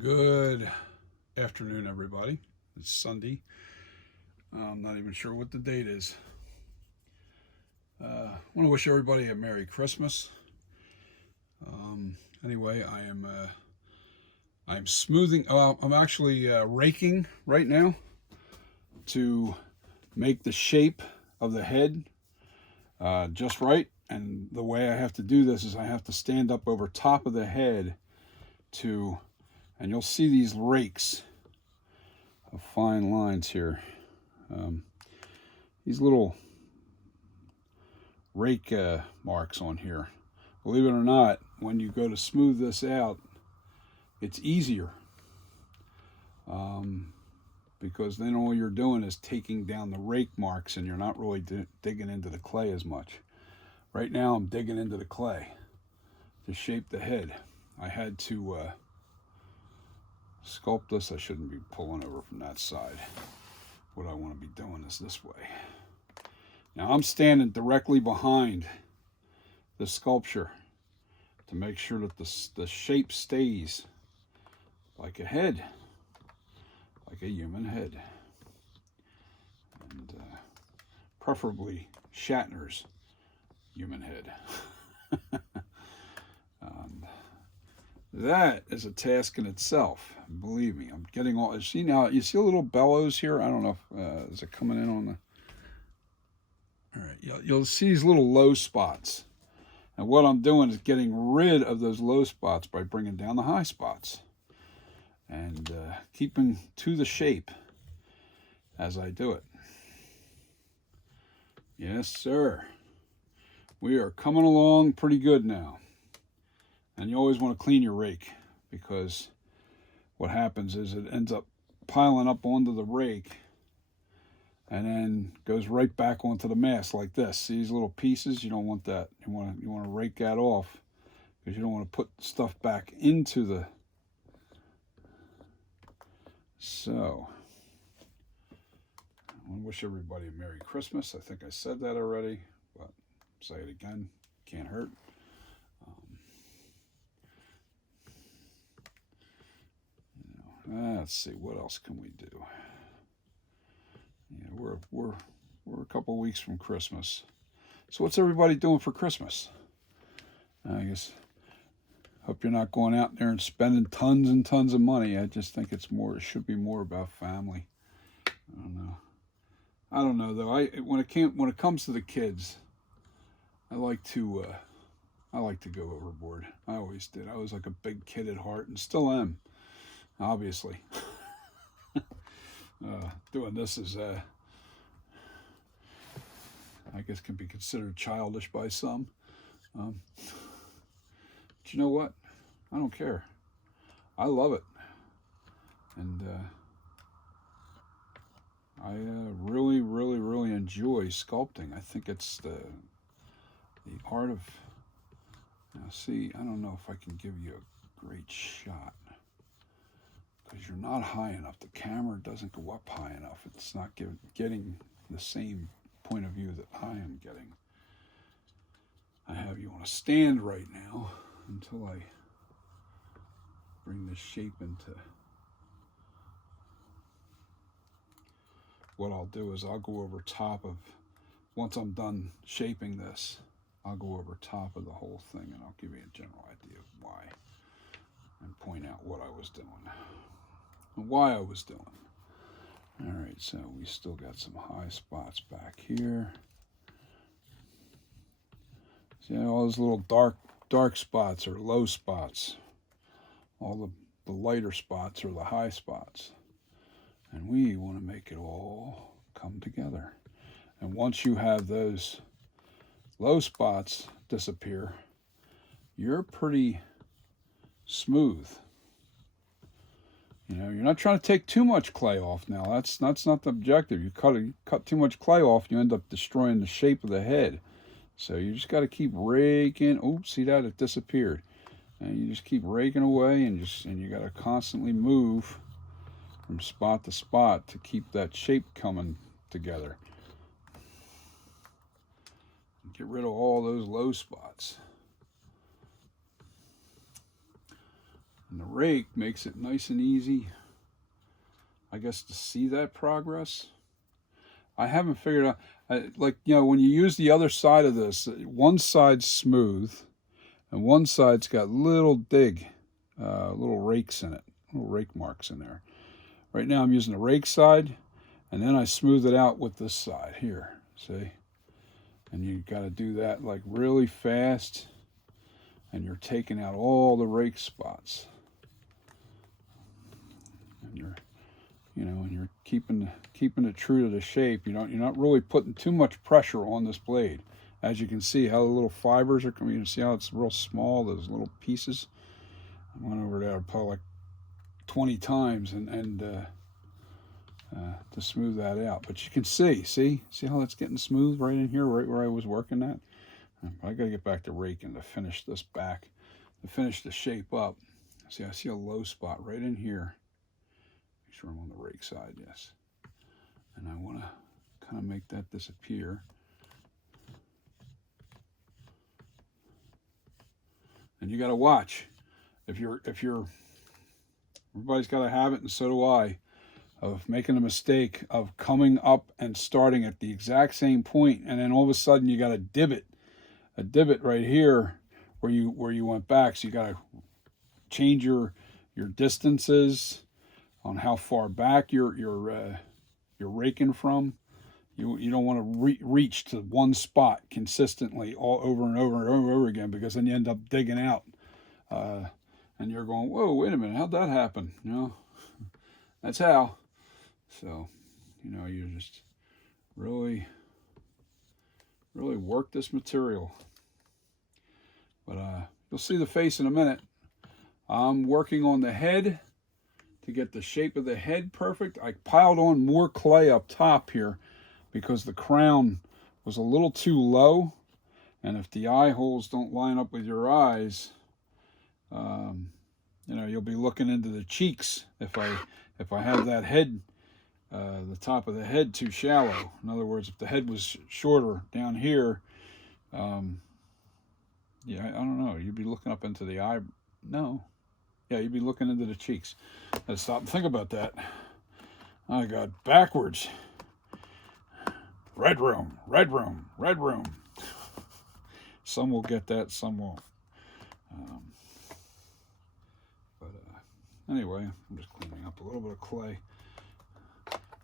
Good afternoon, everybody. It's Sunday. I'm not even sure what the date is. I want to wish everybody a Merry Christmas. Anyway, I'm smoothing. I'm actually raking right now to make the shape of the head just right. And the way I have to do this is I have to stand up over top of the head to, and you'll see these rakes of fine lines here. Um, these little rake marks on here. Believe it or not, when you go to smooth this out, it's easier because then all you're doing is taking down the rake marks and you're not really digging into the clay as much. Right now I'm digging into the clay to shape the head. I had to sculpt this. I shouldn't be pulling over from that side. What I want to be doing is this way. Now I'm standing directly behind the sculpture to make sure that the shape stays like a head, like a human head, and preferably Shatner's human head. That is a task in itself. Believe me, I'm getting all. See now, you see a little bellows here. I don't know if is it coming in on the. All right, you'll see these little low spots. And what I'm doing is getting rid of those low spots by bringing down the high spots and keeping to the shape as I do it. Yes, sir. We are coming along pretty good now. And you always want to clean your rake because what happens is it ends up piling up onto the rake and then goes right back onto the mast like this. See these little pieces? You don't want that. You want to rake that off because you don't want to put stuff back into the. So I want to wish everybody a Merry Christmas. I think I said that already, but say it again. Can't hurt. Let's see, what else can we do? Yeah, we're a couple weeks from Christmas. So what's everybody doing for Christmas? I guess hope you're not going out there and spending tons and tons of money. I just think it should be more about family. I don't know though. When it comes to the kids, I like to go overboard. I always did. I was like a big kid at heart and still am. Obviously. Doing this is I guess can be considered childish by some. But you know what? I don't care. I love it. And I really, really, really enjoy sculpting. I think it's the art of. Now, see, I don't know if I can give you a great shot because you're not high enough. The camera doesn't go up high enough. It's not getting the same point of view that I am getting. I have you on a stand right now until I bring this shape into. What I'll do is I'll go over top of, once I'm done shaping this, I'll go over top of the whole thing and I'll give you a general idea of why and point out what I was doing and why I was doing. All right, so we still got some high spots back here. See all those little dark spots are low spots. All the lighter spots are the high spots. And we want to make it all come together. And once you have those low spots disappear, you're pretty smooth. You know, you're not trying to take too much clay off now. That's not the objective. You cut too much clay off, you end up destroying the shape of the head. So you just got to keep raking. Oh, see that? It disappeared. And you just keep raking away and you got to constantly move from spot to spot to keep that shape coming together. Get rid of all those low spots. And the rake makes it nice and easy, I guess, to see that progress. I haven't figured out, like, you know, when you use the other side of this, one side's smooth and one side's got little little rakes in it, little rake marks in there. Right now I'm using the rake side, and then I smooth it out with this side here, see? And you got to do that like really fast, and you're taking out all the rake spots. And you're keeping it true to the shape. You're not really putting too much pressure on this blade. As you can see how the little fibers are coming. You can see how it's real small, those little pieces. I went over there probably like 20 times to smooth that out. But you can see how it's getting smooth right in here, right where I was working at. I got to get back to raking to finish this back, to finish the shape up. See, I see a low spot right in here. Make sure I'm on the rake side, yes. And I want to kind of make that disappear. And you got to watch. If you're, everybody's got a habit, and so do I, of making a mistake of coming up and starting at the exact same point, and then all of a sudden you got a divot right here where you went back. So you got to change your distances on how far back you're raking from. You don't want to reach to one spot consistently all over and over and over again, because then you end up digging out, and you're going, whoa, wait a minute, how'd that happen? You know, that's how. So, you know, you just really work this material. But you'll see the face in a minute. I'm working on the head to get the shape of the head perfect. I piled on more clay up top here because the crown was a little too low, and if the eye holes don't line up with your eyes, you know, you'll be looking into the cheeks if I have that head, the top of the head too shallow. In other words, if the head was shorter down here, yeah, I don't know, you'd be looking up into the eye. No. Yeah, you'd be looking into the cheeks. Let's stop and think about that. I got backwards. Red room, red room, red room. Some will get that, some won't. Anyway, I'm just cleaning up a little bit of clay.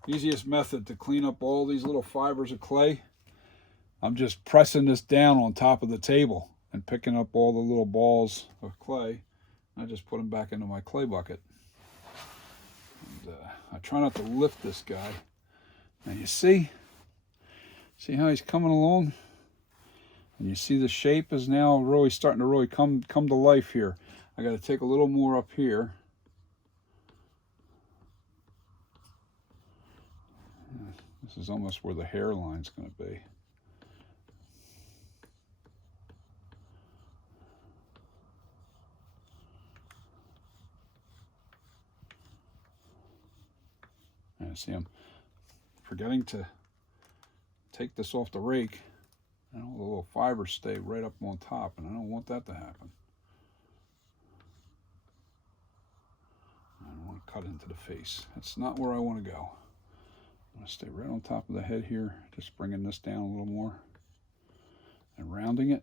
Easiest method to clean up all these little fibers of clay, I'm just pressing this down on top of the table and picking up all the little balls of clay. I just put them back into my clay bucket. And I try not to lift this guy. Now you see how he's coming along? And you see the shape is now really starting to really come to life here. I got to take a little more up here. This is almost where the hairline's going to be. And see, I'm forgetting to take this off the rake, and all the little fibers stay right up on top, and I don't want that to happen. I don't want to cut into the face. That's not where I want to go. I'm going to stay right on top of the head here, just bringing this down a little more and rounding it.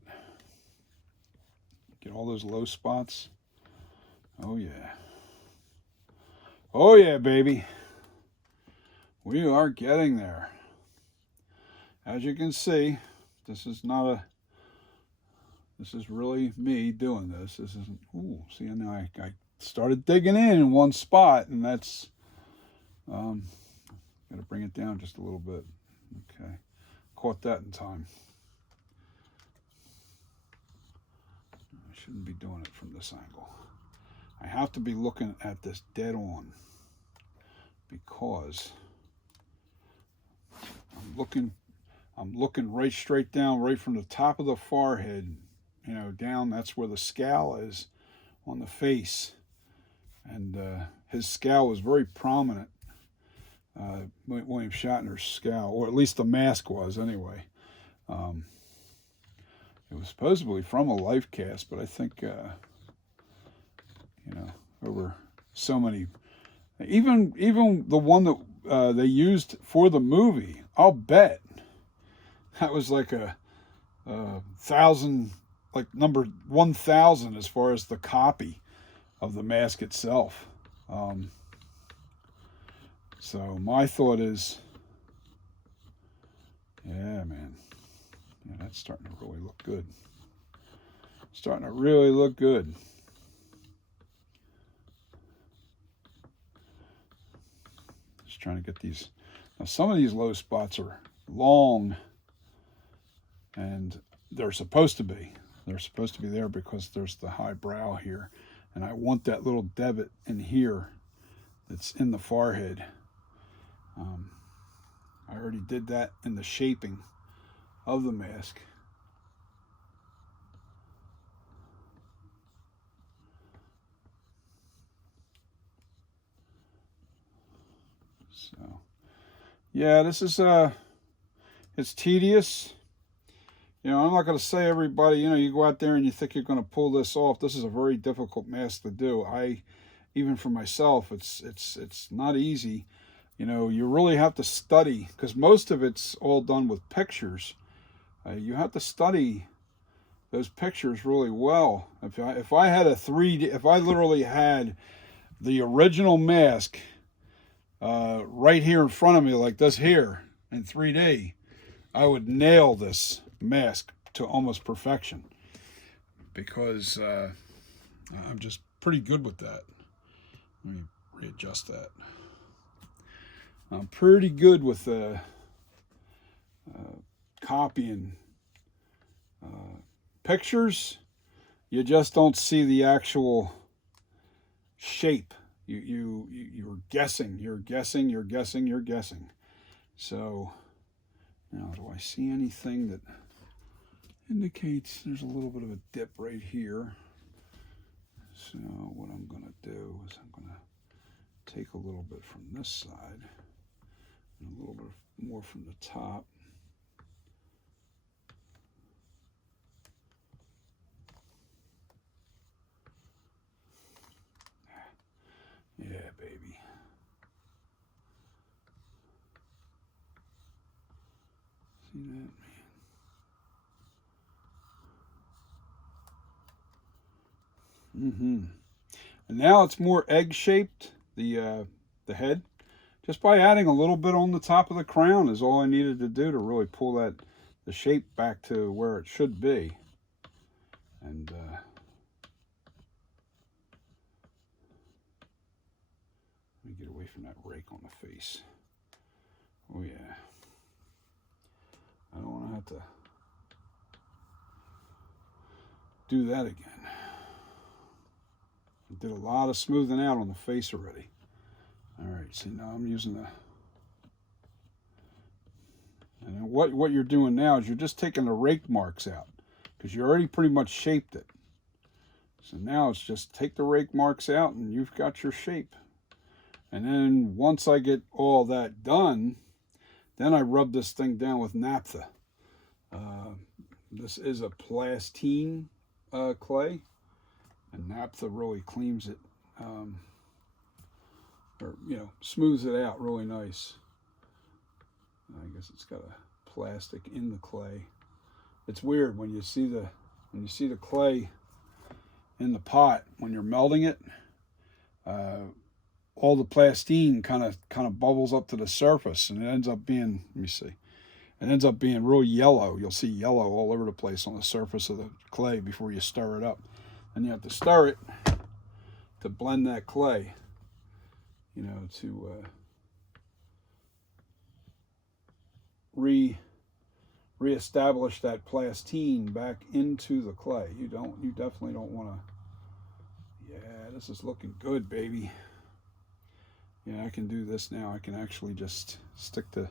Get all those low spots. Oh yeah. Oh yeah, baby. We are getting there. As you can see, this is really me doing this. This isn't, ooh, see, now I started digging in one spot, and that's, got to bring it down just a little bit. Okay, caught that in time. I shouldn't be doing it from this angle. I have to be looking at this dead on, because I'm looking right straight down, right from the top of the forehead, you know, down. That's where the scowl is on the face, and his scowl was very prominent. William Shatner's scowl, or at least the mask was anyway. It was supposedly from a life cast, but I think, you know, over so many. Even the one that they used for the movie, I'll bet that was like a thousand, like number 1,000 as far as the copy of the mask itself. So my thought is, yeah, man, yeah, that's starting to really look good. Starting to really look good. Just trying to get these. Now some of these low spots are long, and they're supposed to be. They're supposed to be there because there's the high brow here, and I want that little debit in here that's in the forehead. I already did that in the shaping of the mask. So, yeah, this is it's tedious. You know, I'm not going to say everybody, you know, you go out there and you think you're going to pull this off. This is a very difficult mask to do. Even for myself, it's not easy. You know, you really have to study because most of it's all done with pictures. You have to study those pictures really well. If I had a 3D, if I literally had the original mask right here in front of me like this here in 3D, I would nail this mask to almost perfection because I'm just pretty good with that. Let me readjust that. I'm pretty good with copying pictures. You just don't see the actual shape. You're guessing. You're guessing. So now, do I see anything that indicates there's a little bit of a dip right here? So what I'm going to do is I'm going to take a little bit from this side and a little bit more from the top. Yeah, baby. See that, man? And now it's more egg-shaped, the head. Just by adding a little bit on the top of the crown is all I needed to do to really pull the shape back to where it should be. And let me get away from that rake on the face. Oh yeah. I don't want to have to do that again. I did a lot of smoothing out on the face already. All right, see now I'm using the, and then what you're doing now is you're just taking the rake marks out because you already pretty much shaped it. So now it's just take the rake marks out and you've got your shape. And then once I get all that done, then I rub this thing down with naphtha. This is a plastine clay, and naphtha really cleans it, or you know, smooths it out really nice. I guess it's got a plastic in the clay. It's weird when you see the clay in the pot when you're melting it. All the plastine kind of bubbles up to the surface, and it ends up being, let me see, it ends up being real yellow. You'll see yellow all over the place on the surface of the clay before you stir it up. And you have to stir it to blend that clay, you know, to reestablish that plastine back into the clay. You definitely don't want to. Yeah, this is looking good, baby. Yeah, I can do this now. I can actually just stick to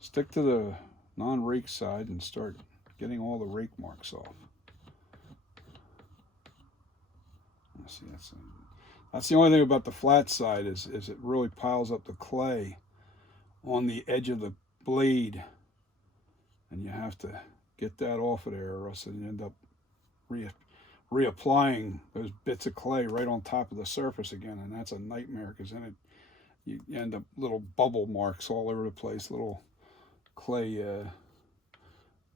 stick to the non-rake side and start getting all the rake marks off. Let's see, that's the only thing about the flat side is it really piles up the clay on the edge of the blade, and you have to get that off of there, or else you end up reapplying those bits of clay right on top of the surface again, and that's a nightmare because then you end up little bubble marks all over the place, little clay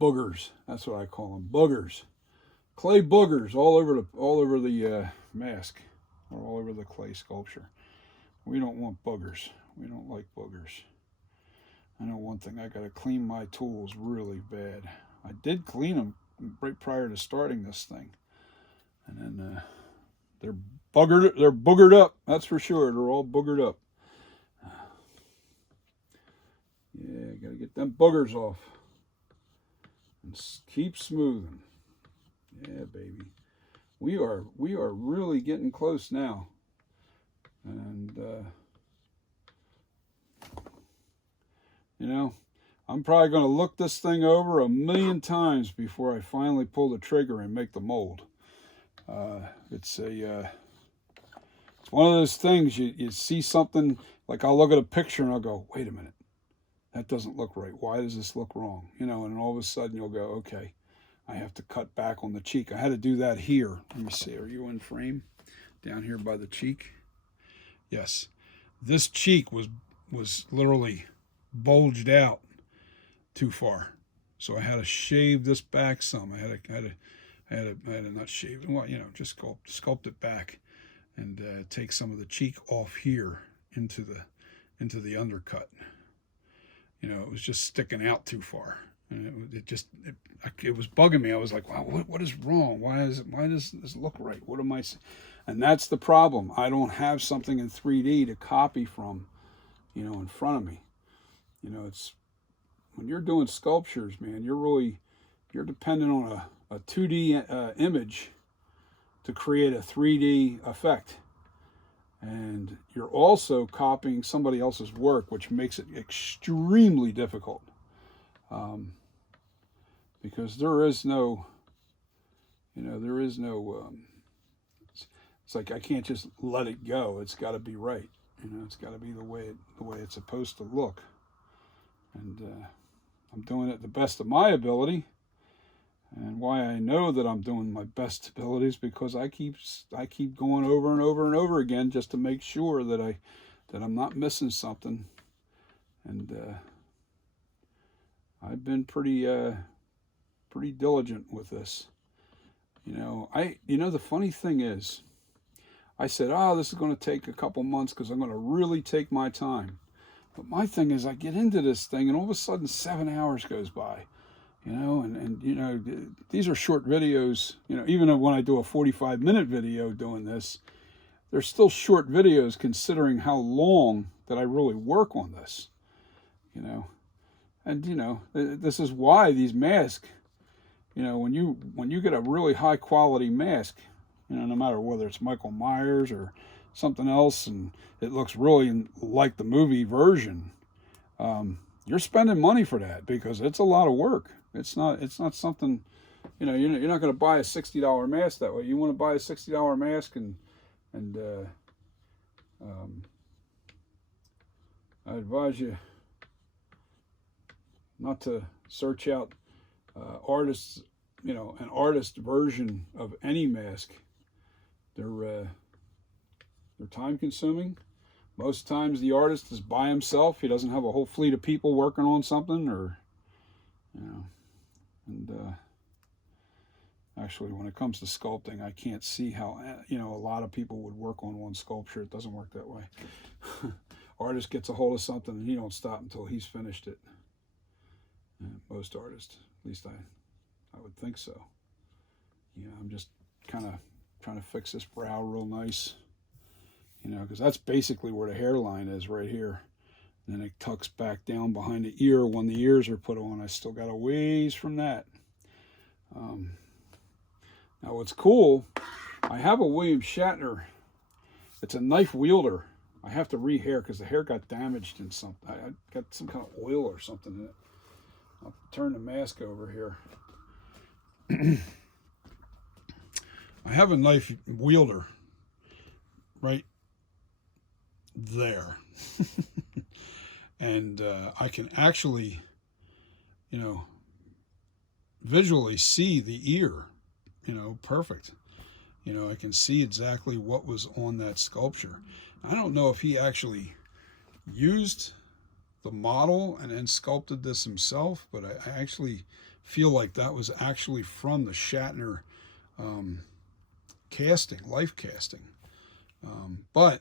boogers. That's what I call them, boogers, clay boogers all over the mask, or all over the clay sculpture. We don't want boogers. We don't like boogers. I know one thing, I got to clean my tools really bad. I did clean them right prior to starting this thing, and then they're boogered up. That's for sure. They're all boogered up. Yeah, got to get them boogers off and keep smoothing. Yeah, baby. We are really getting close now, and you know, I'm probably going to look this thing over a million times before I finally pull the trigger and make the mold. It's one of those things, you see something, like I'll look at a picture and I'll go, wait a minute, that doesn't look right. Why does this look wrong? You know, and all of a sudden you'll go, okay, I have to cut back on the cheek. I had to do that here. Let me see, are you in frame? Down here by the cheek? Yes. This cheek was literally bulged out too far, so I had to shave this back some. I had to not shave it, well, you know, just sculpt it back, and take some of the cheek off here into the undercut. You know, it was just sticking out too far, and it was bugging me. I was like, wow, what is wrong? Why does this look right? What am I? And that's the problem. I don't have something in 3D to copy from, you know, in front of me. You know, it's when you're doing sculptures, man, you're dependent on a 2D image to create a 3D effect. And you're also copying somebody else's work, which makes it extremely difficult. Because there is no, it's like I can't just let it go. It's got to be right. You know, it's got to be the way it's supposed to look. And I'm doing it the best of my ability. And why I know that I'm doing my best abilities, because I keep going over and over and over again just to make sure that I'm not missing something. And I've been pretty diligent with this. You know, the funny thing is, I said, this is going to take a couple months because I'm going to really take my time. But my thing is, I get into this thing and all of a sudden 7 hours goes by. You know, and you know, these are short videos. You know, even when I do a 45-minute video doing this, they're still short videos considering how long that I really work on this. You know, and you know, this is why these masks, you know, when you get a really high quality mask, you know, no matter whether it's Michael Myers or something else, and it looks really like the movie version, you're spending money for that because it's a lot of work. It's not something, you know, you're not going to buy a $60 mask that way. You want to buy a $60 mask, and I advise you not to search out artists, you know, an artist version of any mask. They're time consuming. Most times the artist is by himself. He doesn't have a whole fleet of people working on something, or, you know. And actually, when it comes to sculpting, I can't see how, you know, a lot of people would work on one sculpture. It doesn't work that way. Artist gets a hold of something and he don't stop until he's finished it. Most artists, at least I would think so. You know, I'm just kind of trying to fix this brow real nice. You know, because that's basically where the hairline is, right here. And then it tucks back down behind the ear when the ears are put on. I still got a ways from that. Now what's cool, I have a William Shatner. It's a knife wielder. I have to rehair because the hair got damaged in something. I got some kind of oil or something in it. I'll turn the mask over here. I have a knife wielder right there. And I can actually, you know, visually see the ear. you know, perfect. You know, I can see exactly what was on that sculpture. I don't know if he actually used the model and then sculpted this himself, but I actually feel like that was actually from the Shatner casting, life casting. But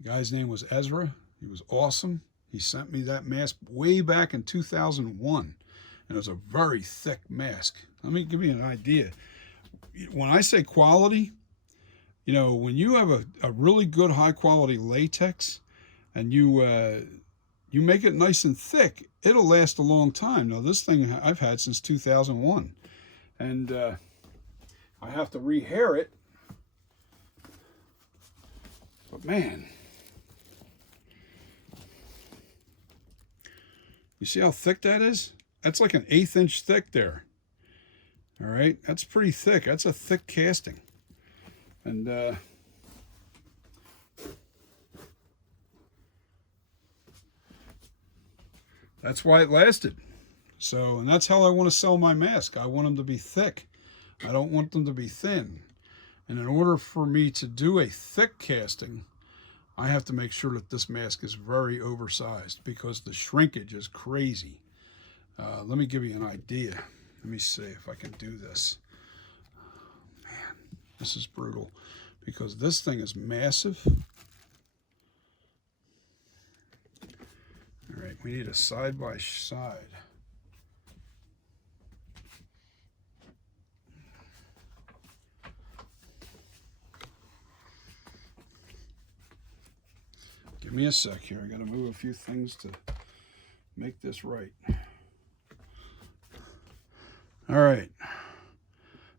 the guy's name was Ezra. He was awesome. He sent me that mask way back in 2001, and it was a very thick mask. Let me give you an idea. When I say quality, you know, when you have a really good high quality latex and you make it nice and thick, it'll last a long time. Now, this thing I've had since 2001, and I have to rehair it. But man, you see how thick that is? That's like an 1/8 inch thick there. All right, that's pretty thick. That's a thick casting. And that's why it lasted. So, and that's how I want to sell my mask. I want them to be thick. I don't want them to be thin. And in order for me to do a thick casting, I have to make sure that this mask is very oversized because the shrinkage is crazy. Let me give you an idea. Let me see if I can do this. Man, this is brutal because this thing is massive. All right, we need a side by side. Give me a sec here. I got to move a few things to make this right. All right.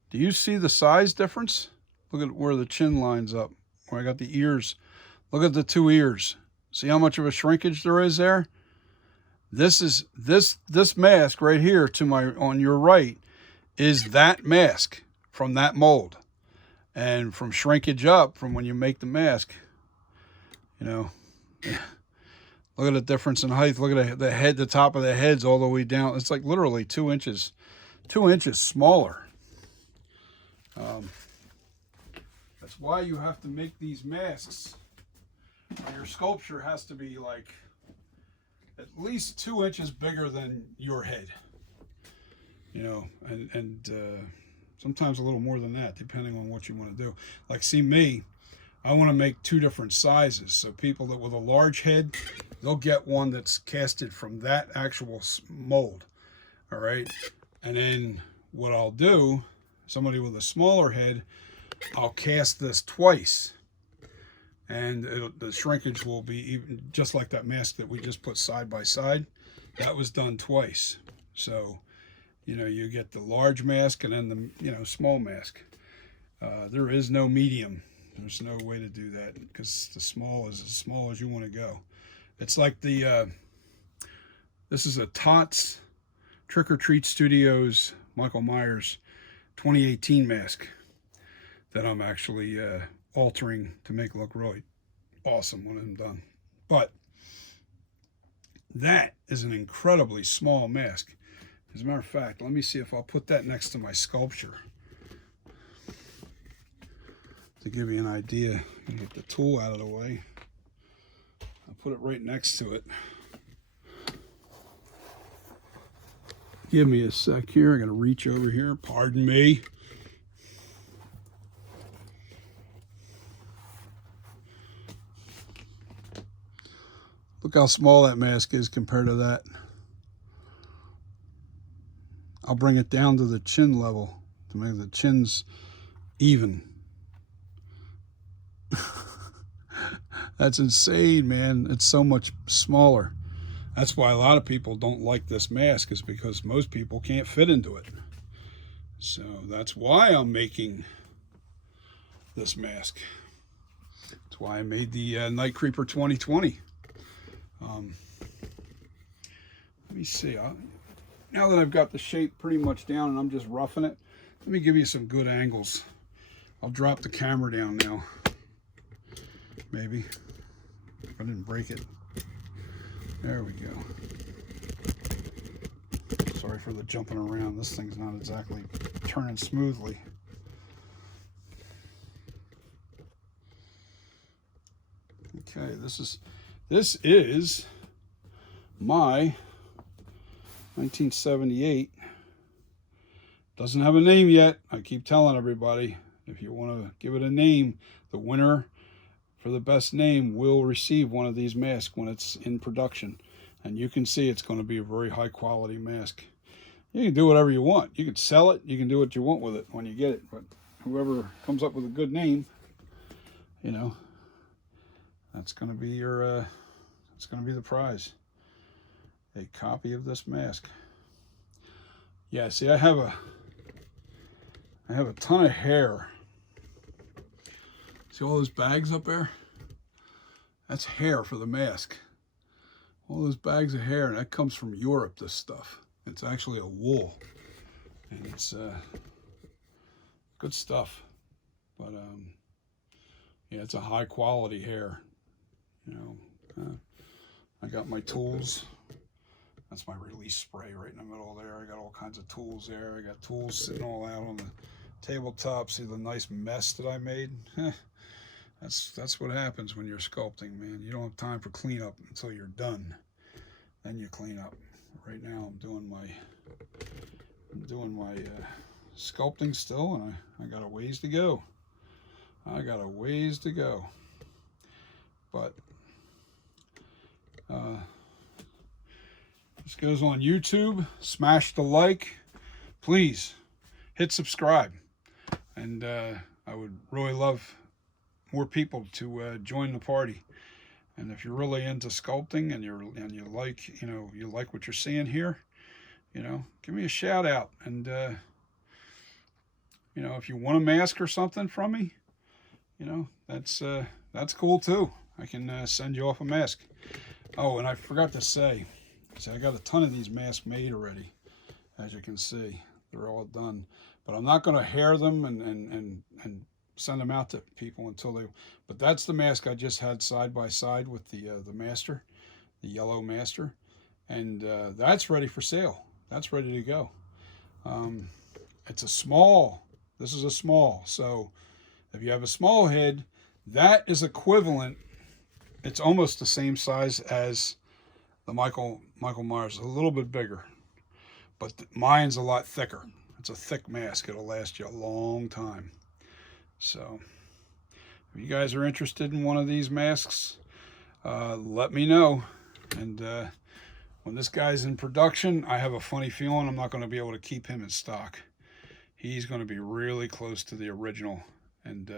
Do you see the size difference? Look at where the chin lines up, where I got the ears. Look at the two ears. See how much of a shrinkage there is there? This mask right here to my on your right is that mask from that mold. And from shrinkage up from when you make the mask, you know, look at the difference in height. Look at the head, the top of the head's all the way down. It's like literally 2 inches smaller. That's why you have to make these masks. Your sculpture has to be like at least 2 inches bigger than your head. You know, and sometimes a little more than that, depending on what you want to do. Like, see me, I want to make 2 different sizes. So people that with a large head, they'll get one that's casted from that actual mold. All right. And then what I'll do, somebody with a smaller head, I'll cast this twice. And the shrinkage will be even just like that mask that we just put side by side. That was done twice. So, you know, you get the large mask and then the, you know, small mask. There is no medium. There's no way to do that because the small is as small as you want to go. It's like the, this is a Tots Trick or Treat Studios Michael Myers 2018 mask that I'm actually altering to make look really awesome when I'm done. But that is an incredibly small mask. As a matter of fact, let me see if I'll put that next to my sculpture to give you an idea. Get the tool out of the way. I'll put it right next to it. Give me a sec here. I'm going to reach over here. Pardon me. Look how small that mask is compared to that. I'll bring it down to the chin level to make the chins even. That's insane, man. It's so much smaller. That's why a lot of people don't like this mask, is because most people can't fit into it. So that's why I'm making this mask. That's why I made the Night Creeper 2020. Let me see. Now that I've got the shape pretty much down and I'm just roughing it, let me give you some good angles. I'll drop the camera down now. Maybe. If I didn't break it. There we go. Sorry for the jumping around. This thing's not exactly turning smoothly. Okay, this is my 1978. Doesn't have a name yet. I keep telling everybody, if you want to give it a name, the winner for the best name will receive one of these masks when it's in production. And you can see it's going to be a very high quality mask. You can do whatever you want. You can sell it. You can do what you want with it when you get it. But whoever comes up with a good name, you know, that's going to be your, it's going to be the prize. A copy of this mask. Yeah, see, I have a ton of hair. See all those bags up there? That's hair for the mask. All those bags of hair, and that comes from Europe, this stuff. It's actually a wool. And it's good stuff. But yeah, it's a high quality hair. You know, I got my tools. That's my release spray right in the middle there. I got all kinds of tools there. I got tools sitting all out on the tabletop. See the nice mess that I made? That's what happens when you're sculpting, man. You don't have time for cleanup until you're done. Then you clean up. Right now I'm doing my sculpting still, and I got a ways to go. I got a ways to go. But this goes on YouTube. Smash the like. Please hit subscribe. And I would really love more people to join the party. And if you're really into sculpting and you like, you know, you like what you're seeing here, you know, give me a shout out. And you know, if you want a mask or something from me, you know, that's cool too. I can send you off a mask. Oh, and I forgot to say, see, I got a ton of these masks made already. As you can see, they're all done. But I'm not going to hair them and send them out to people until they. But that's the mask I just had side by side with the master, the yellow master, and that's ready for sale. That's ready to go. It's a small. This is a small. So if you have a small head, that is equivalent. It's almost the same size as the Michael Myers, a little bit bigger, but mine's a lot thicker. It's a thick mask. It'll last you a long time. So if you guys are interested in one of these masks, let me know. And when this guy's in production, I have a funny feeling I'm not going to be able to keep him in stock. He's going to be really close to the original, and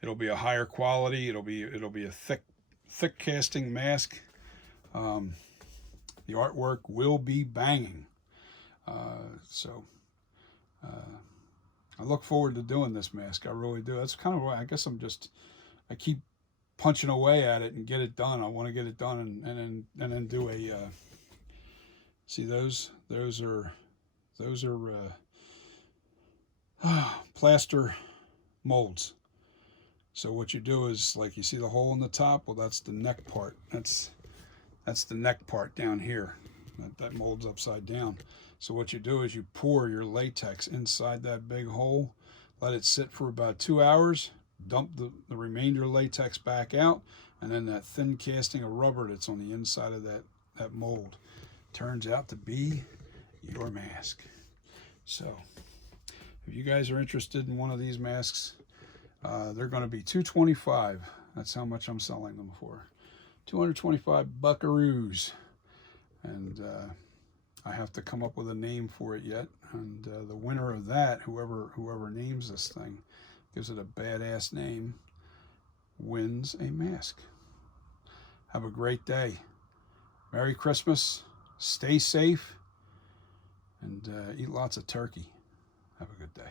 it'll be a higher quality. It'll be a thick casting mask. The artwork will be banging. So I look forward to doing this mask. I really do. That's kind of why I guess I keep punching away at it and get it done. I want to get it done and then do a. See those are plaster molds. So what you do is, like, you see the hole in the top? Well, that's the neck part. That's the neck part down here. That molds upside down. So what you do is you pour your latex inside that big hole, let it sit for about 2 hours, dump the remainder latex back out, and then that thin casting of rubber that's on the inside of that mold turns out to be your mask. So if you guys are interested in one of these masks, they're going to be $225. That's how much I'm selling them for. 225 buckaroos. And I have to come up with a name for it yet. And the winner of that, whoever names this thing, gives it a badass name, wins a mask. Have a great day. Merry Christmas. Stay safe. And eat lots of turkey. Have a good day.